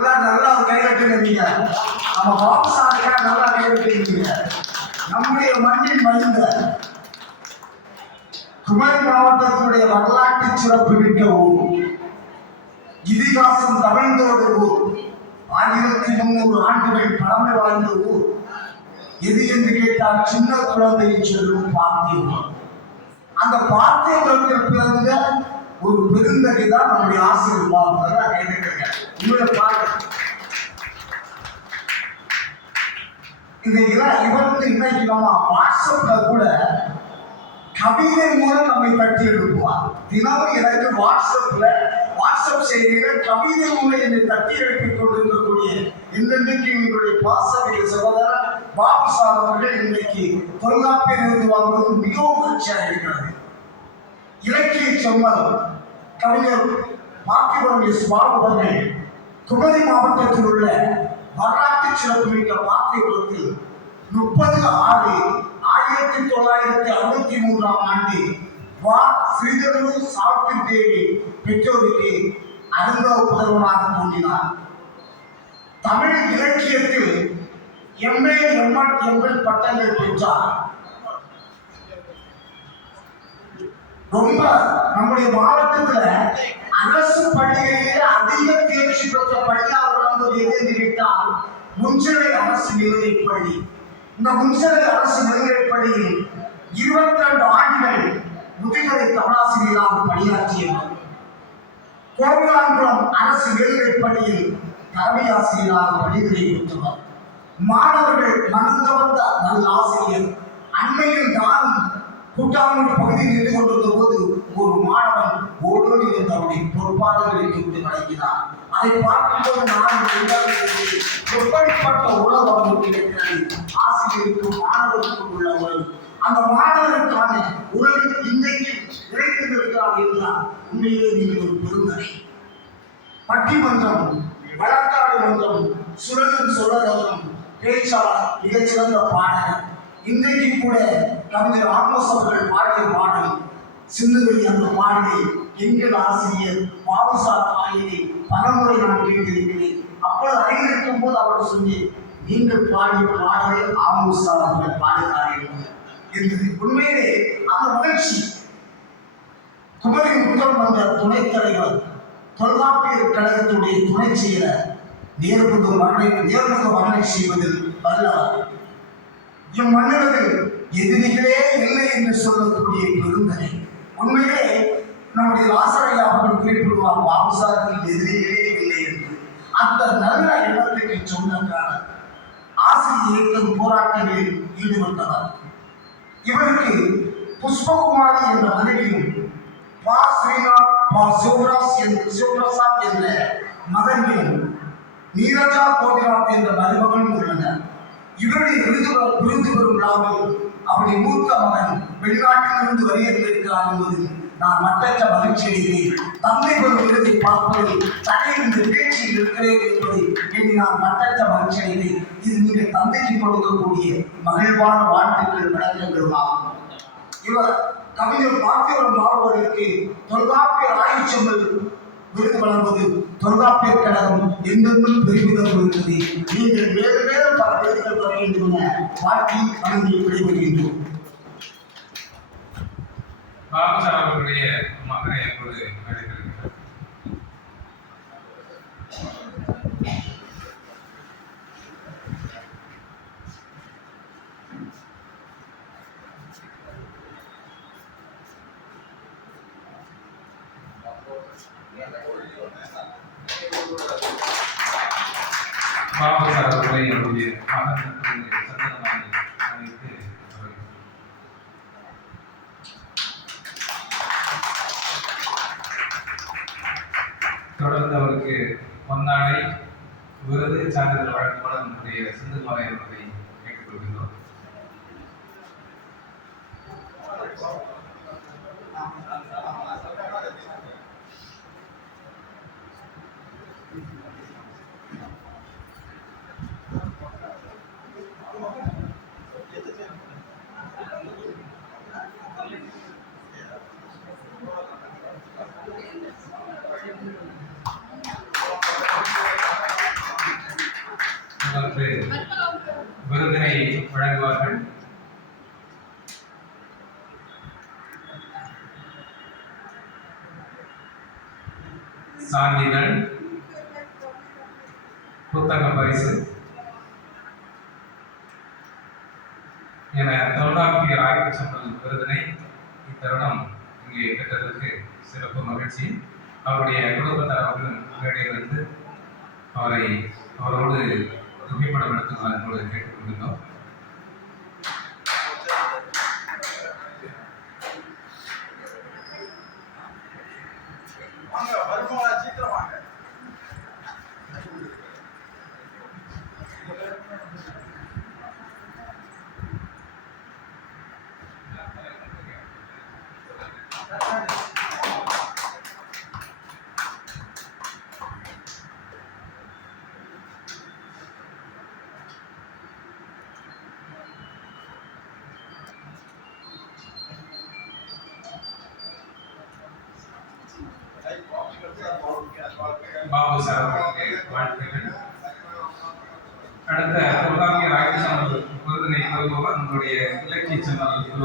எல்லாம் நல்லா கைகட்டுங்க. நம்ம பாபுசாமிக்கா நல்லா கைகட்டுங்க. நம்முடைய மண்ணின் மனித குமரி மாவட்டத்தினுடைய வரலாற்று சிறப்பு மிக்க ஊர், இதிகாசம் தமிழ்ந்தோடு ஊர், 1300 ஆண்டுகள் பழமை வாய்ந்த ஊர். எது என்று கேட்டால் சின்ன குழந்தையை சொல்லும் பார்த்திபுரம். அந்த பார்த்திபுரத்தில் பிறந்த ஒரு பெருந்தகை தான் நம்முடைய ஆசிரியர் கைதுங்க. உங்களை பாருங்க, இந்த இவர் இன்னைக்கு நம்ம வாட்ஸ்அப்ல கூட கவிதை மூலம் நம்மை தட்டி எழுப்புவார். தினமும் எனக்கு வாட்ஸ்அப் செய்திகள் கவிதை மூலம் என்னை தட்டி எழுப்பிக் கொண்டிருக்கக்கூடிய இன்றைக்கு எங்களுடைய பாசமிகு சகோதரர் பாபுசாமி அவர்கள் இன்றைக்கு தொல்காப்பியர் விருது வாங்குவது மிகவும் மகிழ்ச்சியாக இருக்கிறது. இலக்கிய செம்மல் கவிஞர் பார்த்திபன் எஸ் பாபு அவர்கள் குமரி மாவட்டத்தில் உள்ள வரலாற்று சிறப்புமிக்க பார்த்திபுரத்தில் 30/6/1963 ஆண்டு ஸ்ரீதரூர் சாவித்ரி தேவி பெற்றோருக்கு அருந்தவ புதல்வனாக தோன்றினார். தமிழ் இலக்கியத்தில் MA, MA, ML பட்டங்கள் பெற்றார். ரொம்ப நம்முடைய மாவட்டத்துல அரசு பள்ளிகளிலே அதிக தேர்ச்சி பெற்ற பள்ளியாக வளர்ந்தது எது கேட்டால் முன்சிறை அரசு மேல்நிலைப் பள்ளி. இந்த முன்சிறை அரசு மேல்நிலைப் பள்ளியில் 22 ஆண்டுகள் முதுகலை தமிழாசிரியராக பணியாற்றியவர். கோவிலாங்குளம் அரசு மேல்நிலைப் பள்ளியில் தலைமை ஆசிரியராக பணிகளை பெற்றவர். மாணவர்கள் மனந்தவந்த நல்ல ஆசிரியர். அண்மையில் நான் கூட்டாங்குடி பகுதியில் நின்று கொண்டிருந்த போது ஒரு மாணவன் ஓடோடி வந்து அவருடைய பொறுப்பாளர்களை குறித்து வழங்கினார். அதை பார்க்கும்போது நான் எப்படிப்பட்ட உறவு அவர்களுக்கு இருக்கிறது, ஆசிரியருக்கும் மாணவருக்கும் உள்ள உறவு. அந்த மாணவருக்கான உறவு இன்றைக்கு கிடைத்திருக்கிறார் என்றால் உண்மையிலே நீங்கள் ஒரு பெருந்தகை. பட்டிமன்றம், வழக்காடு மன்றம், சுழலும் சொல்லரங்கம், பேச்சாளர், மிகச்சிறந்த பாடகர். இன்றைக்கு கூட கவிஞர் ஆமோஸ் அவர்கள் பாடிய பாடல் சின்னவெளி, அந்த பாடலை எங்கள் ஆசிரியர் பாபுசாமி ஆகியை பலமுறை நான் கேட்டிருக்கிறேன். அப்பொழுது அறிந்திருக்கும் போது அவர் சொல்லி, நீங்கள் பாடிய பாடலை ஆமோஸ் அவர்கள் பாடுகிறார்கள் என்று. உண்மையிலே அந்த மகிழ்ச்சி. குமரி உத்தரமன்ற துணைத் தலைவர், தொல்காப்பியர் கழகத்துடைய துணை செயலர், நேர்முக வர்ணனை செய்வதில் வல்லவர். இம்மண்ணிடத்தில் எதிரிகளே இல்லை என்று சொல்லக்கூடிய பெருந்தகை. உண்மையிலே நம்முடைய ராசரையா அவர்கள் குறிப்பிடுவார், பாபுசாமிக்கு எதிரிகளே இல்லை என்று. அந்த நல்ல எண்ணத்துக்கு சொந்தக்காரர், ஆசிரியர் இயக்கம் போராட்டங்களில் ஈடுபட்டவர். இவருக்கு புஷ்பகுமாரி என்ற மனைவியும் சிவபிரசாத் என்ற மகன்களும் நீரஜா கோபிநாத் என்ற மருமகனும் உள்ளனர். இவருடைய விருது பெறும் விழாவில் அவருடைய மூத்த மகன் வெளிநாட்டிலிருந்து வருகிறார் என்பது நான் மற்றற்ற மகிழ்ச்சி அடைகிறேன். தந்தை பெறும் விருதை பார்ப்பதில் தடையில் இந்த பேச்சில் இருக்கிறேன் என்பதை எண்ணி நான் மற்றற்ற மகிழ்ச்சி அடைகிறேன். இது நீங்கள் தந்தைக்கு கொடுக்கக்கூடிய மகிழ்வான வாழ்த்துக்கள், விளக்கங்களுமாகும். இவர் கவிஞர் பார்த்திபன் மாணவர்களுக்கு தொல்காப்பியர் ஆய்வுச்செம்மல் விருது வழங்குவது தொல்காப்பியர் கழகம் எங்கெங்கும் பெருமிதம் கொள்கிறது. நீங்கள் மேலும் மேலும் பல விருதுகள் பெற வேண்டும் என வாழ்த்தி வழங்கி விடைபெறுகின்றோம். பாபுசாமி அவர்களுடைய மகனை எப்போது அழைத்திருக்கிறார்? பாபுசாமி அவர்களை என்னுடைய மகன் சந்தனமானி அழைத்து தொடர்ந்து அவருக்கு பொன்னாடை விருது சான்றிதழ் வழங்கப்பட நம்முடைய செந்தில்மலை அவர்களை கேட்டுக்கொள்கின்றோம். அடுத்து விருதினை வழங்குவார்கள். சான்றிதழ், புத்தக பரிசு என தொல்காப்பியர் ஆய்வு சம்பல் விருதினை இத்தருணம் இங்கே பெற்றதற்கு சிறப்பு மகிழ்ச்சி. அவருடைய குடும்பத்தார் அவர்கள் மேடையில் இருந்து அவரோடு புகைப்படம் எடுத்துக்கொள்ள என்பதை கேட்டுக்கொள்கிறோம். பாபு சார் அவர்களுக்கு வாழ்த்துக்கள். அடுத்த தொல்காப்பியர் ஆய்வு சம்பல் விருதினை பெறுபவர் நம்முடைய இலக்கிய சம்பல்